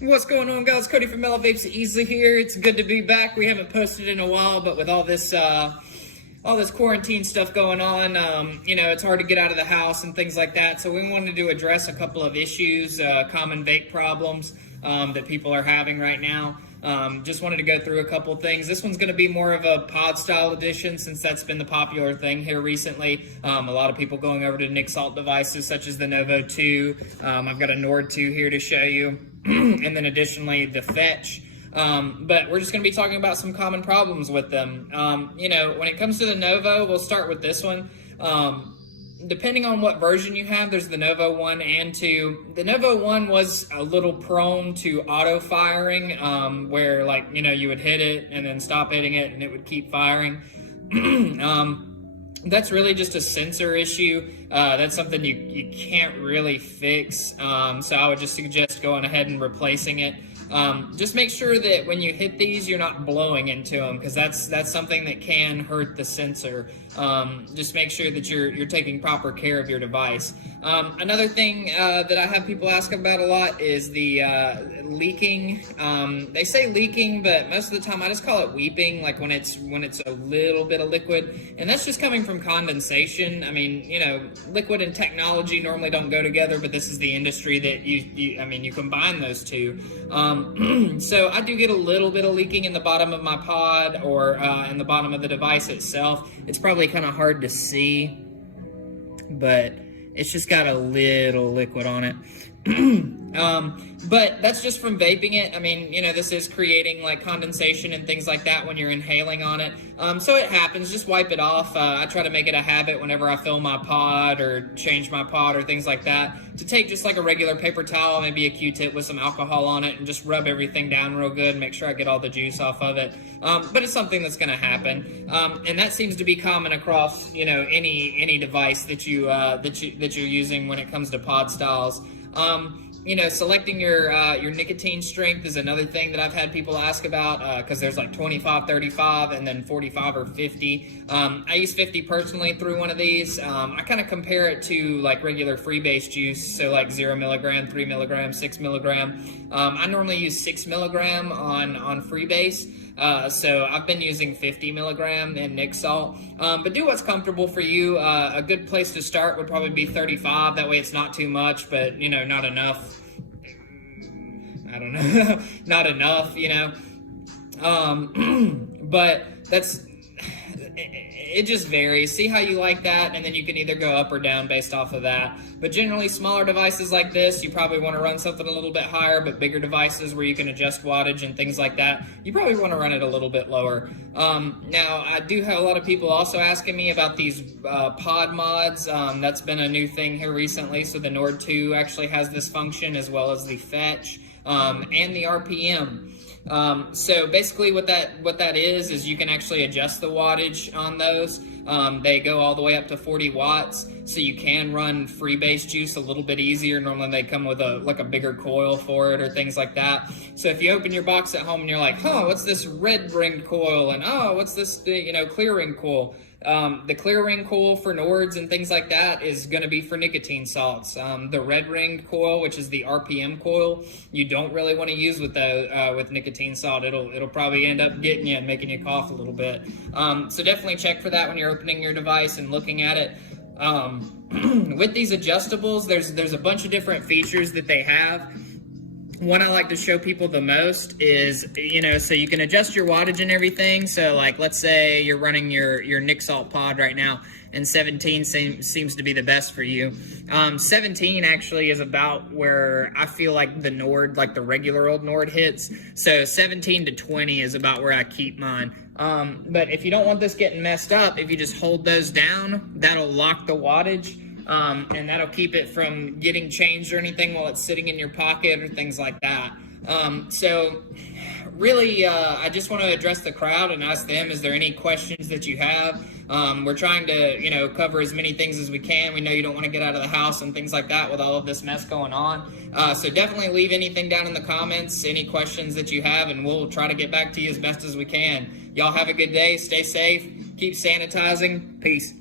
What's going on, guys? Cody from Mellow Vapes Easily here. It's good to be back. We haven't posted in a while, but with all this quarantine stuff going on, it's hard to get out of the house and things like that. So we wanted to address a couple of issues, common vape problems that people are having right now. Just wanted to go through a couple things. This one's going to be more of a pod style edition since that's been the popular thing here recently. A lot of people going over to Nic Salt devices such as the Novo 2. I've got a Nord 2 here to show you. And then additionally the Fetch. But we're just going to be talking about some common problems with them. When it comes to the Novo, we'll start with this one. Depending on what version you have, there's the Novo 1 and 2. The Novo 1 was a little prone to auto firing, where you would hit it and then stop hitting it and it would keep firing. That's really just a sensor issue. That's something you can't really fix. So I would just suggest going ahead and replacing it. Just make sure that when you hit these, you're not blowing into them, because that's something that can hurt the sensor. Just make sure that you're taking proper care of your device. Another thing that I have people ask about a lot is the leaking. They say leaking, but most of the time I just call it weeping, like when it's a little bit of liquid, and that's just coming from condensation. I mean, liquid and technology normally don't go together, but this is the industry that you combine those two. So I do get a little bit of leaking in the bottom of my pod or in the bottom of the device itself. It's probably kind of hard to see, but it's just got a little liquid on it. But that's just from vaping it. I mean, this is creating like condensation and things like that when you're inhaling on it. So it happens, just wipe it off. I try to make it a habit whenever I fill my pod or change my pod or things like that, to take just like a regular paper towel, maybe a Q-tip with some alcohol on it, and just rub everything down real good, make sure I get all the juice off of it. But it's something that's gonna happen. And that seems to be common across, any device that you're using when it comes to pod styles. Selecting your nicotine strength is another thing that I've had people ask about, because there's like 25, 35, and then 45 or 50. I use 50 personally through one of these. I kind of compare it to like regular freebase juice, so like 0 milligram, 3 milligram, 6 milligram. I normally use 6 milligram on freebase. So I've been using 50 milligram in Nic Salt, but do what's comfortable for you. A good place to start would probably be 35. That way it's not too much, but not enough. I don't know, not enough, but it just varies. See how you like that, and then you can either go up or down based off of that. But generally, smaller devices like this, you probably want to run something a little bit higher, but bigger devices where you can adjust wattage and things like that, you probably want to run it a little bit lower. Now, I do have a lot of people also asking me about these pod mods. That's been a new thing here recently. So the Nord 2 actually has this function, as well as the Fetch and the RPM. So basically what that is you can actually adjust the wattage on those. They go all the way up to 40 watts, so you can run freebase juice a little bit easier. Normally they come with a bigger coil for it or things like that. So if you open your box at home and you're like, what's this red ringed coil, and what's this clear ring coil? The clear ring coil for Nords and things like that is going to be for nicotine salts. The red ringed coil, which is the RPM coil, you don't really want to use with nicotine salt. It'll probably end up getting you and making you cough a little bit. So definitely check for that when you're opening your device and looking at it. With these adjustables, there's a bunch of different features that they have. One I like to show people the most is, so you can adjust your wattage and everything. So like, let's say you're running your Nic Salt pod right now, and 17 seems to be the best for you. 17 actually is about where I feel like the Nord, like the regular old Nord hits. So 17 to 20 is about where I keep mine. But if you don't want this getting messed up, if you just hold those down, that'll lock the wattage. And that'll keep it from getting changed or anything while it's sitting in your pocket or things like that. So really, I just want to address the crowd and ask them, is there any questions that you have? We're trying to, cover as many things as we can. We know you don't want to get out of the house and things like that with all of this mess going on. So definitely leave anything down in the comments, any questions that you have, and we'll try to get back to you as best as we can. Y'all have a good day. Stay safe. Keep sanitizing. Peace.